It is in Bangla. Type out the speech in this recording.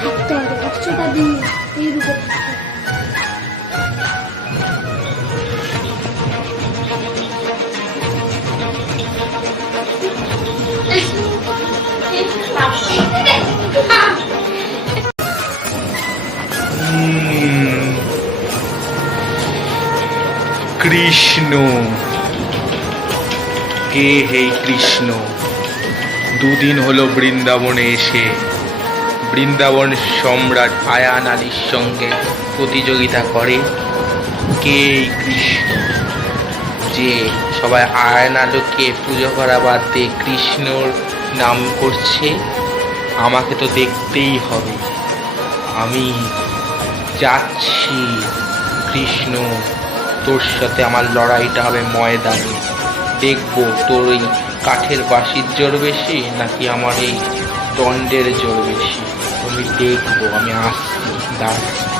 থাকতে হবে, 100টা দিন এই রূপে থাকতে হবে। কৃষ্ণ, কে হে কৃষ্ণ? দুদিন হলো বৃন্দাবনে এসে বৃন্দাবন সম্রাট আয়ান আলীর সঙ্গে প্রতিযোগিতা করে কে এই কৃষ্ণ, যে সবাই আয়ান আলীকে পুজো করা বাদ দিয়ে কৃষ্ণর নাম করছে। আমাকে তো দেখতেই হবে, আমি যাচ্ছি। কৃষ্ণ, তোর সাথে আমার লড়াইটা হবে ময়দানে। দেখবো তোর ওই কাঠের বাঁশির জোর বেশি নাকি আমার এই দণ্ডের জোর বেশি। আমি দেখবো, আমি আসছি, দাঁড়া।